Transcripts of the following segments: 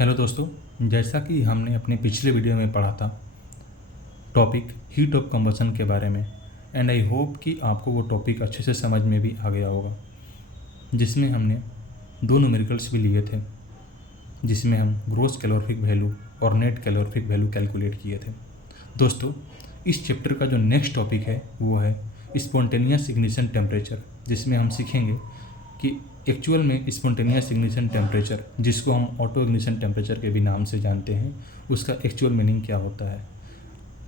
Hello दोस्तों, जैसा कि हमने अपने पिछले वीडियो में पढ़ा था टॉपिक हीट ऑफ कंबशन के बारे में। एंड आई होप कि आपको वो टॉपिक अच्छे से समझ में भी आ गया होगा, जिसमें हमने दो न्यूमेरिकल्स भी लिए थे, जिसमें हम ग्रॉस कैलोरीफिक वैल्यू और नेट कैलोरीफिक वैल्यू कैलकुलेट किए थे। दोस्तों, इस चैप्टर का जो नेक्स्ट टॉपिक है वो है स्पॉन्टेनियस इग्निशन टेम्परेचर, जिसमें हम सीखेंगे कि एक्चुअल में स्पॉन्टेनियस इग्निशन टेम्परेचर, जिसको हम ऑटो इग्निशन टेम्परेचर के भी नाम से जानते हैं, उसका एक्चुअल मीनिंग क्या होता है।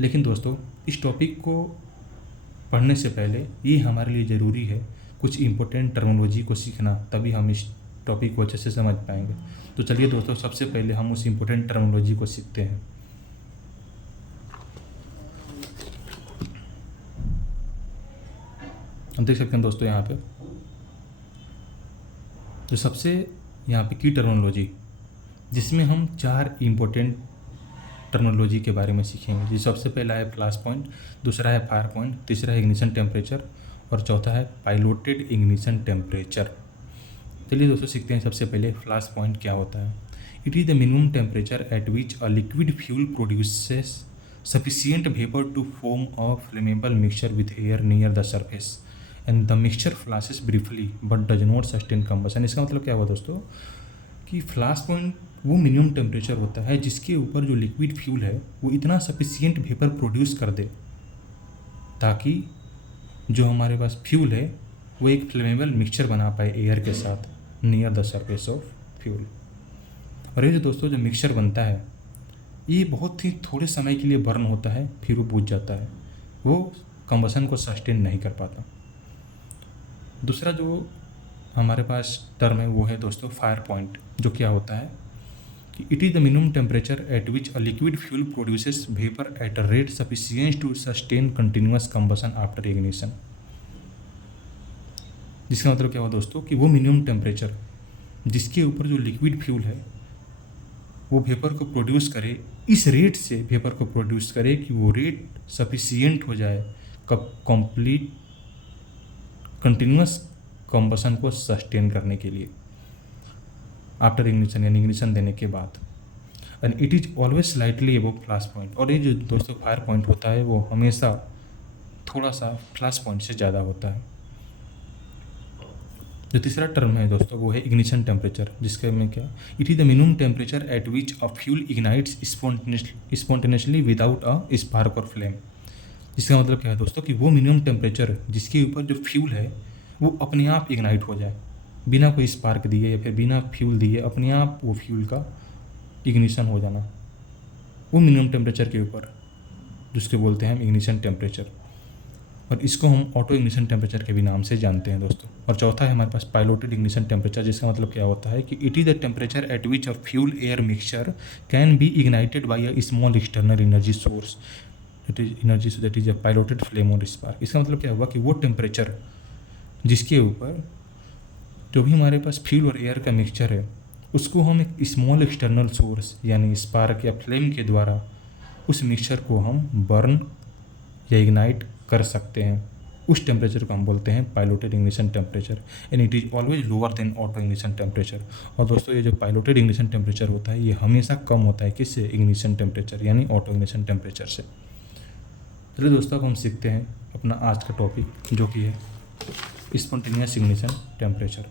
लेकिन दोस्तों, इस टॉपिक को पढ़ने से पहले ये हमारे लिए ज़रूरी है कुछ इम्पोर्टेंट टर्मिनोलॉजी को सीखना, तभी हम इस टॉपिक को अच्छे से समझ पाएंगे। तो चलिए दोस्तों, सबसे पहले हम उस इम्पोर्टेंट टर्मिनोलॉजी को सीखते हैं। हम देख सकते हैं दोस्तों यहाँ पे तो सबसे यहाँ पे की टर्मिनोलॉजी, जिसमें हम चार इम्पोर्टेंट टर्मिनोलॉजी के बारे में सीखेंगे। जी, सबसे पहला है फ्लैश पॉइंट, दूसरा है फायर पॉइंट, तीसरा है इग्निशन टेम्परेचर और चौथा है पाइलोटेड इग्निशन टेम्परेचर। चलिए दोस्तों, सीखते हैं सबसे पहले फ्लैश पॉइंट क्या होता है। It is the minimum temperature at which a liquid fuel produces sufficient vapour to form a flammable mixture with air near the surface and the mixture flashes briefly but does not sustain combustion. इसका मतलब क्या हुआ दोस्तों कि flash point वो minimum temperature होता है जिसके ऊपर जो लिक्विड फ्यूल है वो इतना सफिशियंट वेपर प्रोड्यूस कर दे ताकि जो हमारे पास फ्यूल है वो एक फ्लेमेबल मिक्सचर बना पाए एयर के साथ near the surface of fuel. और ये जो दोस्तों जो मिक्सचर बनता है ये बहुत ही थोड़े समय के लिए बर्न होता है, फिर वो बुझ जाता है, वो कंबशन को सस्टेन नहीं कर पाता। दूसरा जो हमारे पास टर्म है वो है दोस्तों फायर पॉइंट, जो क्या होता है कि it is the minimum temperature at which a liquid fuel produces vapour at a rate sufficient to sustain continuous combustion after ignition. जिसका मतलब क्या हुआ दोस्तों कि वो मिनिमम टेम्परेचर जिसके ऊपर जो लिक्विड फ्यूल है वो वेपर को प्रोड्यूस करे, इस रेट से वेपर को प्रोड्यूस करे कि वो रेट सफिशिएंट हो जाए कंप्लीट कंटिन्यूअस कंबशन को सस्टेन करने के लिए आफ्टर इग्निशन, यानी इग्निशन देने के बाद। And it is always slightly above flash point. और ये जो दोस्तों फायर पॉइंट होता है वो हमेशा थोड़ा सा फ्लैश पॉइंट से ज़्यादा होता है। जो तीसरा टर्म है दोस्तों वो है इग्निशन टेम्परेचर, जिसके में क्या, it is the minimum temperature at which a fuel ignites spontaneously without a spark और फ्लेम। इसका मतलब क्या है दोस्तों कि वो मिनिमम टेम्परेचर जिसके ऊपर जो फ्यूल है वो अपने आप इग्नाइट हो जाए, बिना कोई स्पार्क दिए या फिर बिना फ्यूल दिए अपने आप वो फ्यूल का इग्निशन हो जाना, वो मिनिमम टेम्परेचर के ऊपर, जिसके बोलते हैं हम इग्निशन टेम्परेचर। और इसको हम ऑटो इग्निशन टेम्परेचर के भी नाम से जानते हैं दोस्तों। और चौथा है हमारे पास पाइलोटेड इग्निशन टेम्परेचर, जिसका मतलब क्या होता है कि it is the temperature at which a fuel air mixture can be ignited by a small external energy source that is a piloted flame और स्पार्क। इसका मतलब क्या हुआ कि वो टेम्परेचर जिसके ऊपर जो भी हमारे पास फ्यूल और एयर का मिक्सचर है उसको हम एक स्मॉल एक्सटर्नल सोर्स यानी स्पार्क या फ्लेम के द्वारा उस मिक्सचर को हम बर्न या इग्नाइट कर सकते हैं, उस टेम्परेचर को हम बोलते हैं piloted ignition temperature. And it is always lower than auto ignition temperature. और दोस्तों ये जो पाइलोटेड इग्निशन टेम्परेचर होता है ये हमेशा कम होता है किससे, इग्निशन टेम्परेचर यानी ऑटो इग्निशन टेम्परेचर से। चलिए दोस्तों, अब हम सीखते हैं अपना आज का टॉपिक, जो कि है स्पॉन्टेनियस इग्निशन टेम्परेचर।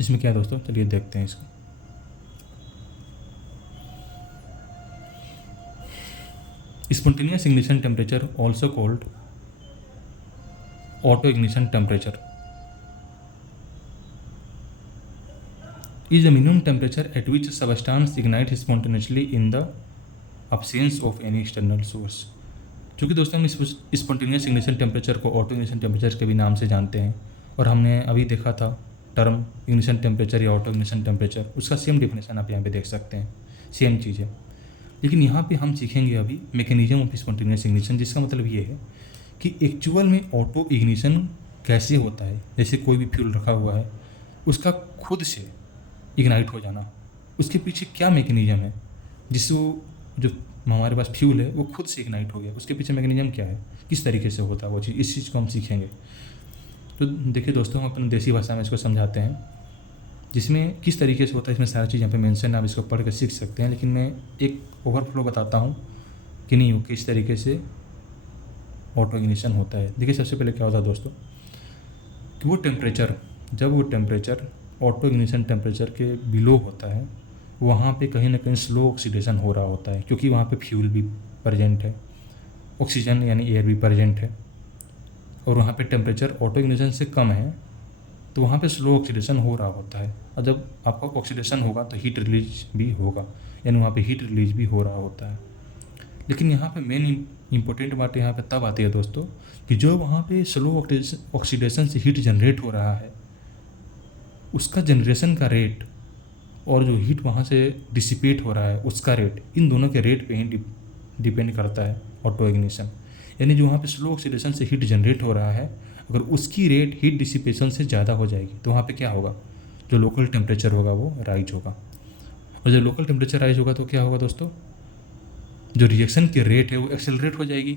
इसमें क्या है दोस्तों, चलिए देखते हैं इसको। Spontaneous ignition temperature also called auto ignition temperature is the minimum temperature at which a substance ignites spontaneously in the absence of any external source। क्योंकि दोस्तों हम इस स्पॉन्टेनियस इग्निशन टेम्परेचर को ऑटो इग्निशन टेम्परेचर के भी नाम से जानते हैं, और हमने अभी देखा था टर्म इग्निशन टेम्परेचर या ऑटो इग्निशन टेम्परेचर, उसका सेम डेफिनेशन आप यहाँ पे देख सकते हैं, सेम चीज़ है। लेकिन यहाँ पे हम सीखेंगे अभी मैकेनिज्म ऑफ स्पॉन्टेनियस इग्निशन, जिसका मतलब ये है कि एक्चुअल में ऑटो इग्निशन कैसे होता है। जैसे कोई भी फ्यूल रखा हुआ है उसका खुद से इग्नाइट हो जाना, उसके पीछे क्या मैकेनिज्म है जिससे वो जो हमारे पास फ्यूल है वो खुद से इग्नाइट हो गया, उसके पीछे मैकेनिज्म क्या है, किस तरीके से होता है वो चीज़, इस चीज़ को हम सीखेंगे। तो देखिए दोस्तों, हम अपनी देसी भाषा में इसको समझाते हैं जिसमें किस तरीके से होता है इसमें सारी चीज़ यहाँ पे मेंशन है, आप इसको पढ़ के सीख सकते हैं। लेकिन मैं एक ओवरफ्लो बताता हूँ कि नहीं वो किस तरीके से ऑटो इग्निशन होता है। देखिए सबसे पहले क्या होता है दोस्तों कि वो टेम्परेचर, जब वो टेम्परेचर ऑटो इग्निशन टेम्परेचर के बिलो होता है, वहाँ पे कहीं ना कहीं स्लो ऑक्सीडेशन हो रहा होता है, क्योंकि वहाँ पे फ्यूल भी प्रेजेंट है, ऑक्सीजन यानी एयर भी प्रेजेंट है, और वहाँ पे टेम्परेचर ऑटो इग्निशन से कम है, तो वहाँ पे स्लो ऑक्सीडेशन हो रहा होता है। और जब आपका ऑक्सीडेशन होगा तो हीट रिलीज भी होगा, यानी वहाँ पे हीट रिलीज भी हो रहा होता है। लेकिन यहाँ पे मेन इम्पोर्टेंट बात यहाँ पे तब आती है दोस्तों कि जो वहाँ पे स्लो ऑक्सीडेशन से हीट जनरेट हो रहा है, उसका जनरेशन का रेट और जो हीट वहाँ से डिसिपेट हो रहा है उसका रेट, इन दोनों के रेट पे ही डिपेंड करता है ऑटो इग्निशन। यानी जो वहाँ पे स्लो ऑक्सीडेशन से हीट जनरेट हो रहा है, अगर उसकी रेट हीट डिसिपेशन से ज़्यादा हो जाएगी तो वहाँ पे क्या होगा, जो लोकल टेम्परेचर होगा वो राइज होगा। और जब लोकल टेम्परेचर राइज होगा तो क्या होगा दोस्तों, जो रिएक्शन की रेट है वो एक्सेलरेट हो जाएगी,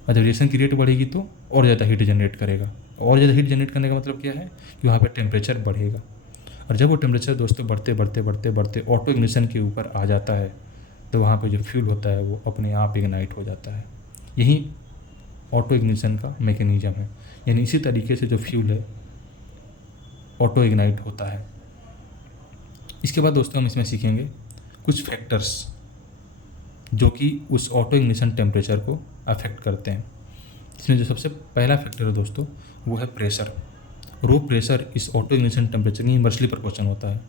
और जब रिएक्शन की रेट बढ़ेगी तो और ज़्यादा हीट जनरेट करेगा। और ज़्यादा हीट जनरेट करने का मतलब क्या है कि वहाँ पर टेम्परेचर बढ़ेगा, और जब वो टेम्परेचर दोस्तों बढ़ते बढ़ते बढ़ते बढ़ते ऑटो इग्निशन के ऊपर आ जाता है, तो वहाँ पे जो फ्यूल होता है वो अपने आप इग्नाइट हो जाता है। यही ऑटो इग्निशन का मैकेनिज़्म है, यानी इसी तरीके से जो फ्यूल है ऑटो इग्नाइट होता है। इसके बाद दोस्तों हम इसमें सीखेंगे कुछ फैक्टर्स जो कि उस ऑटो इग्निशन टेम्परेचर को अफेक्ट करते हैं। इसमें जो सबसे पहला फैक्टर है दोस्तों वो है प्रेशर। रो प्रेशर इस ऑटो इग्निशन टेम्परेचर की इन्वर्सली प्रोपोर्शन होता है।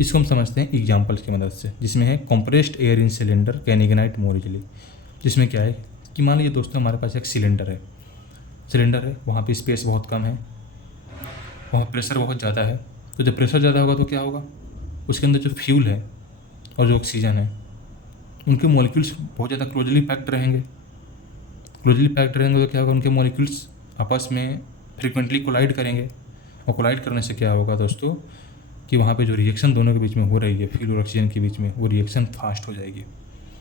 इसको हम समझते हैं एग्जांपल्स की मदद से, जिसमें है compressed air in cylinder can ignite more easily. जिसमें क्या है कि मान लीजिए दोस्तों हमारे पास एक सिलेंडर है, वहाँ पे स्पेस बहुत कम है, वहाँ प्रेशर बहुत ज़्यादा है। तो जब प्रेशर ज़्यादा होगा तो क्या होगा, उसके अंदर जो फ्यूल है और जो ऑक्सीजन है उनके मॉलिक्यूल्स बहुत ज़्यादा क्लोजली पैक्ड रहेंगे। तो क्या होगा, उनके मॉलिक्यूल्स आपस में फ्रिक्वेंटली कोलाइड करेंगे, और कोलाइड करने से क्या होगा दोस्तों कि वहाँ पे जो रिएक्शन दोनों के बीच में हो रही है, फ्यूल और ऑक्सीजन के बीच में, वो रिएक्शन फास्ट हो जाएगी।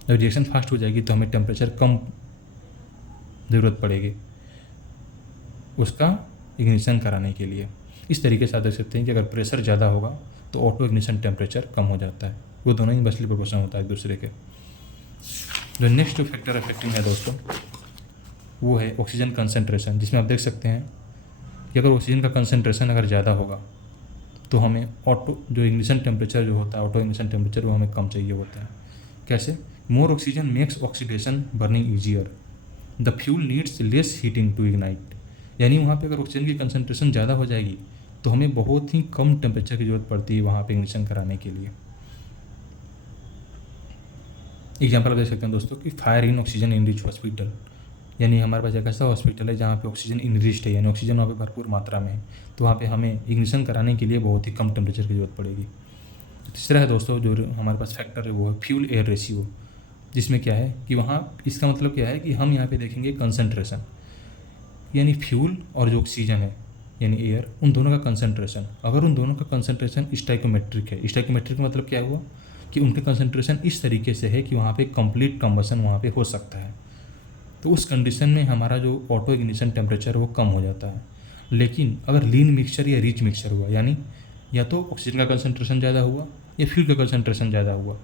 जब रिएक्शन फास्ट हो जाएगी तो हमें टेम्परेचर कम ज़रूरत पड़ेगी उसका इग्निशन कराने के लिए। इस तरीके से आप देख सकते हैं कि अगर प्रेशर ज़्यादा होगा तो ऑटो इग्निशन टेम्परेचर कम हो जाता है। वो दोनों ही इन्वर्सली प्रोपोर्शनल होता है एक दूसरे के। जो नेक्स्ट जो फैक्टर अफेक्टिंग है दोस्तों वो है ऑक्सीजन कंसनट्रेशन, जिसमें आप देख सकते हैं कि अगर ऑक्सीजन का कंसनट्रेशन अगर ज़्यादा होगा तो हमें ऑटो जो इग्निशन टेम्परेचर जो होता है, ऑटो इग्निशन टेम्परेचर वो हमें कम चाहिए होता है। कैसे, more oxygen makes oxidation burning easier, the fuel needs less heating to ignite. यानी वहाँ पे अगर ऑक्सीजन की कंसनट्रेशन ज़्यादा हो जाएगी तो हमें बहुत ही कम टेम्परेचर की ज़रूरत पड़ती है वहाँ पे इग्निशन कराने के लिए। एग्जाम्पल आप देख सकते हैं दोस्तों कि fire in oxygen enrich hospital, यानी हमारे पास एक ऐसा हॉस्पिटल है जहाँ पे ऑक्सीजन इनरिच्ड है, यानी ऑक्सीजन वहाँ पे भरपूर मात्रा में है, तो वहाँ पे हमें इग्निशन कराने के लिए बहुत ही कम टेम्परेचर की ज़रूरत पड़ेगी। तीसरा है दोस्तों जो हमारे पास फैक्टर है वो है फ्यूल एयर रेशियो, जिसमें क्या है कि वहाँ इसका मतलब क्या है कि हम यहाँ पे देखेंगे कंसनट्रेशन, यानी फ्यूल और जो ऑक्सीजन है यानी एयर, उन दोनों का कंसनट्रेशन। अगर उन दोनों का कंसनट्रेशन स्टाइकोमेट्रिक है, स्टाइकोमेट्रिक का मतलब क्या हुआ कि उनके कंसनट्रेशन इस तरीके से है कि वहाँ पे कंप्लीट कंबसन वहाँ पे हो सकता है, तो उस कंडीशन में हमारा जो ऑटो इग्निशन टेम्परेचर वो कम हो जाता है। लेकिन अगर लीन मिक्सचर या रिच मिक्सचर हुआ, यानी या तो ऑक्सीजन का कंसनट्रेशन ज़्यादा हुआ या फ्यूल का कंसनट्रेशन ज़्यादा हुआ,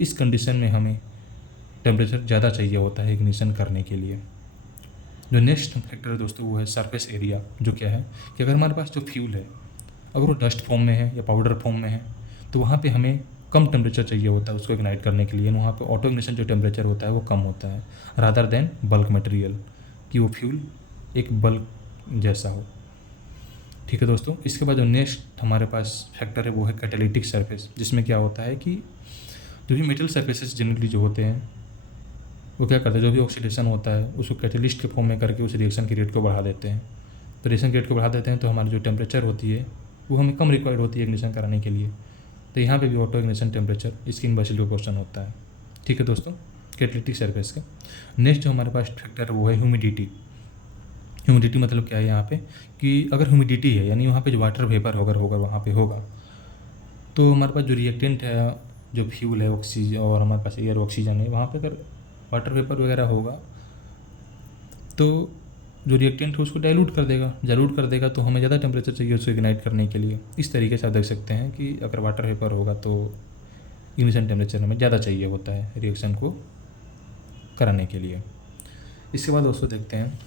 इस कंडीशन में हमें टेम्परेचर ज़्यादा चाहिए होता है इग्निशन करने के लिए। जो नेक्स्ट फैक्टर है दोस्तों वो है सरफेस एरिया, जो क्या है कि अगर हमारे पास जो फ्यूल है अगर वो डस्ट फॉर्म में है या पाउडर फॉर्म में है तो वहाँ पे हमें कम टेम्परेचर चाहिए होता है उसको इग्नाइट करने के लिए। वहाँ पे ऑटो इग्निशन जो टेम्परेचर होता है वो कम होता है रादर देन बल्क मटेरियल, कि वो फ्यूल एक बल्क जैसा हो। ठीक है दोस्तों, इसके बाद जो नेक्स्ट हमारे पास फैक्टर है वो है कैटालिटिक सरफेस, जिसमें क्या होता है कि जो भी मेटल सरफेसेस जनरली जो होते हैं वो क्या करते हैं, जो भी ऑक्सीडेशन होता है उसको कैटलिस्ट के फॉर्म में करके उस रिएक्शन की रेट को बढ़ा देते हैं। तो रिएक्शन की रेट को बढ़ा देते हैं तो हमारी जो टेम्परेचर होती है वो हमें कम रिक्वायर्ड होती है इग्निशन कराने के लिए। तो यहाँ पे भी ऑटो इग्निशन टेम्परेचर इसकी इन्वर्सली प्रोपोर्शनल होता है। ठीक है दोस्तों, कैटालिटिक सरफेस का। नेक्स्ट जो हमारे पास फैक्टर है वो है ह्यूमिडिटी। ह्यूमिडिटी मतलब क्या है यहाँ पे कि अगर ह्यूमिडिटी है यानी वहाँ पे जो वाटर वेपर अगर होगा वहाँ पे होगा तो हमारे पास जो रिएक्टेंट है, जो फ्यूल है ऑक्सीजन और हमारे पास एयर ऑक्सीजन है, वहाँ पे अगर वाटर वेपर वगैरह होगा तो जो रिएक्टेंट है उसको डाइल्यूट कर देगा तो हमें ज़्यादा टेम्परेचर चाहिए उसको इग्नाइट करने के लिए। इस तरीके से आप देख सकते हैं कि अगर वाटर वेपर होगा तो इग्निशन टेम्परेचर हमें ज़्यादा चाहिए होता है रिएक्शन को कराने के लिए। इसके बाद दोस्तों देखते हैं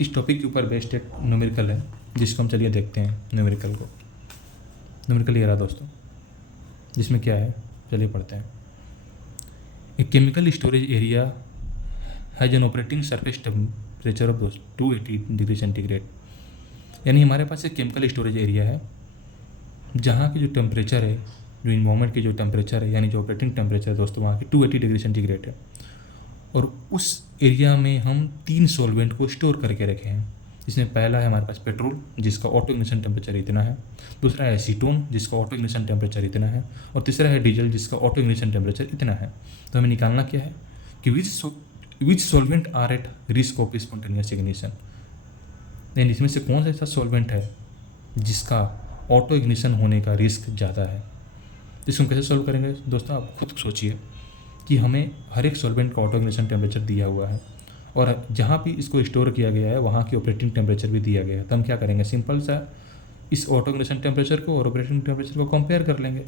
इस टॉपिक के ऊपर बेस्ड एक न्यूमेरिकल है जिसको हम चलिए देखते हैं न्यूमेरिकल ये रहा दोस्तों, जिसमें क्या है चलिए पढ़ते हैं। A chemical storage area has an operating surface temperature of 280 degree centigrade. यानी हमारे पास एक केमिकल स्टोरेज एरिया है जहाँ की जो टेम्परेचर है, जो इन्वायरमेंट की जो टेम्परेचर है यानी जो ऑपरेटिंग टेम्परेचर है दोस्तों वहाँ की 280 डिग्री सेंटीग्रेड है। और उस एरिया में हम 3 सॉल्वेंट को स्टोर करके रखे हैं। इसमें पहला है हमारे पास पेट्रोल जिसका ऑटो इग्निशन टेम्परेचर इतना है, दूसरा है एसीटोन जिसका ऑटो इग्निशन टेम्परेचर इतना है, और तीसरा है डीजल जिसका ऑटो इग्निशन टेम्परेचर इतना है। तो हमें निकालना क्या है कि which solvent are at risk of spontaneous ignition. यानी इसमें से कौन सा ऐसा सॉल्वेंट है जिसका ऑटो इग्निशन होने का रिस्क ज़्यादा है। इसको हम कैसे सॉल्व करेंगे दोस्तों, आप खुद सोचिए कि हमें हर एक सॉल्वेंट का ऑटो इग्निशन टेम्परेचर दिया हुआ है और जहाँ भी इसको स्टोर किया गया है वहाँ की ऑपरेटिंग टेम्परेचर भी दिया गया है। तो हम क्या करेंगे, सिंपल सा इस ऑटो इग्निशन टेम्परेचर को और ऑपरेटिंग टेम्परेचर को कंपेयर कर लेंगे।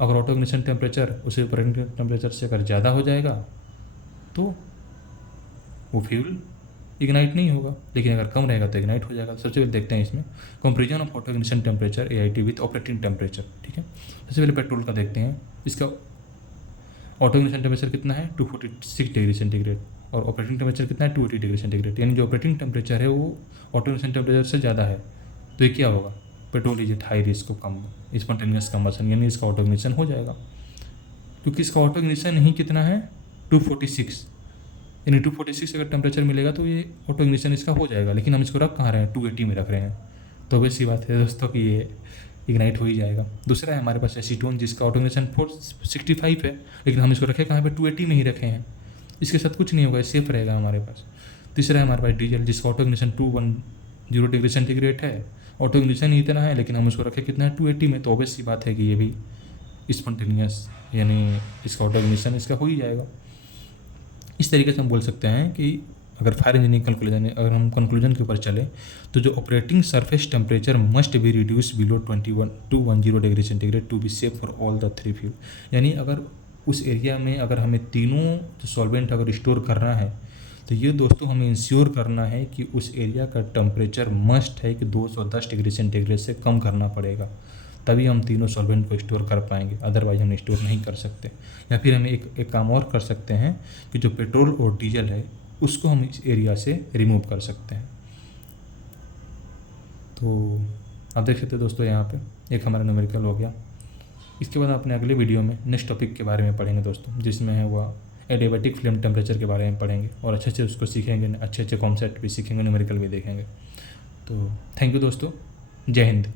अगर ऑटो इग्निशन टेम्परेचर उसी ऑपरेटिंग टेम्परेचर से अगर ज़्यादा हो जाएगा तो वो फ्यूल इग्नाइट नहीं होगा, लेकिन अगर कम रहेगा तो इग्नाइट हो जाएगा। सबसे पहले देखते हैं इसमें comparison of auto ignition temperature AIT with operating temperature. ठीक है, सबसे पहले पेट्रोल का देखते हैं। इसका ऑटो इग्निशन टेम्परेचर कितना है 246 डिग्री सेंटीग्रेड और ऑपरेटिंग टेम्परेचर कितना है 280 डिग्री सेंटीग्रेड। यानी जो ऑपरेटिंग टेम्परेचर है वो ऑटो इग्निशन टेम्परेचर से ज़्यादा है। तो ये क्या होगा, petrol is at high risk of come spontaneous combustion, यानी इसका ऑटो इग्निशन हो जाएगा। क्योंकि इसका ऑटो इग्निशन ही कितना है 246, यानी 246 अगर टेम्परेचर मिलेगा तो ये ऑटो इग्निशन इसका हो जाएगा। लेकिन हम इसको रख कहाँ रहे हैं 280 में रख रहे हैं, तो वैसी बात है दोस्तों कि ये इग्नाइट हो ही जाएगा। दूसरा है हमारे पास एसीटोन जिसका ऑटो इग्निशन 465 है, लेकिन हम इसको रखे कहाँ पे 280 में ही रखे हैं। इसके साथ कुछ नहीं होगा, सेफ रहेगा हमारे पास। तीसरा है हमारे पास डीजल जिसका ऑटो इग्निशन 210 डिग्री सेंटीग्रेड है, ऑटो इग्निशन ही इतना है लेकिन हम उसको रखे कितना है 280 में, तो ऑब्वियस सी बात है कि ये भी स्पॉन्टेनियस यानी इसका ऑटो इग्निशन इसका हो ही जाएगा। इस तरीके से हम बोल सकते हैं कि अगर फायर इंजीनियरिंग कंक्लूजन अगर हम कंक्लूजन के ऊपर चले तो जो operating surface temperature must be reduce below 210 degree centigrade to be safe for all the 3 fuel. यानी अगर उस एरिया में अगर हमें तीनों जो सॉल्वेंट अगर स्टोर करना है तो ये दोस्तों हमें इंश्योर करना है कि उस एरिया का टेम्परेचर मस्ट है कि 210 डिग्री सेंटीग्रेड से कम करना पड़ेगा, तभी हम तीनों सॉल्वेंट को स्टोर कर पाएंगे, अदरवाइज हम स्टोर नहीं कर सकते। या फिर हम एक काम और कर सकते हैं कि जो पेट्रोल और डीजल है उसको हम इस एरिया से रिमूव कर सकते हैं। तो आप देख सकते हैं दोस्तों यहाँ पे एक हमारा न्यूमेरिकल हो गया। इसके बाद अपने अगले वीडियो में नेक्स्ट टॉपिक के बारे में पढ़ेंगे दोस्तों, जिसमें है वह एडियाबैटिक फ्लेम टेम्परेचर के बारे में पढ़ेंगे और अच्छे से उसको सीखेंगे, अच्छे अच्छे कॉन्सेप्ट भी सीखेंगे, न्यूमेरिकल भी देखेंगे। तो थैंक यू दोस्तों, जय हिंद।